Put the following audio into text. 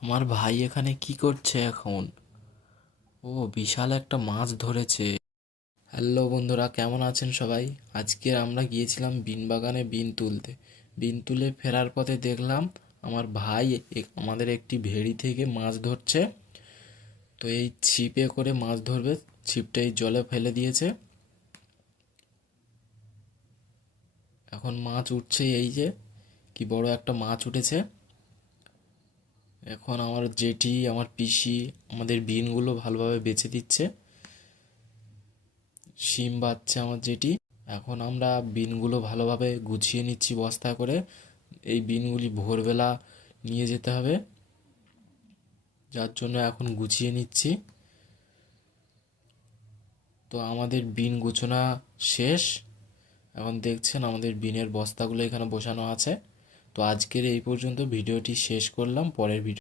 আমার ভাই এখানে কি করছে এখন? ও, বিশাল একটা মাছ ধরেছে। হ্যালো বন্ধুরা, কেমন আছেন সবাই? আজকে আমরা গিয়েছিলাম বিন বাগানে বিন তুলতে। বিন তুলে ফেরার পথে দেখলাম আমার ভাই আমাদের একটি ভেড়ি থেকে মাছ ধরছে। তো এই ছিপে করে মাছ ধরবে, ছিপটা এই জলে ফেলে দিয়েছে। এখন মাছ উঠছে, এই যে কি বড় একটা মাছ উঠেছে। এখন আমার জেঠি, আমার পিসি আমাদের বিনগুলো ভালোভাবে বেছে দিচ্ছে। শিম বাচ্ছে আমার জেঠি। এখন আমরা বিনগুলো ভালোভাবে গুছিয়ে নিচ্ছি বস্তা করে। এই বিনগুলি ভোরবেলা নিয়ে যেতে হবে, যার জন্য এখন গুছিয়ে নিচ্ছি। তো আমাদের বিন গুছানো শেষ। এখন দেখছেন আমাদের বিনের বস্তাগুলো এখানে বসানো আছে। তো আজকের এই পর্যন্ত ভিডিওটি শেষ করলাম। পরের ভিডিও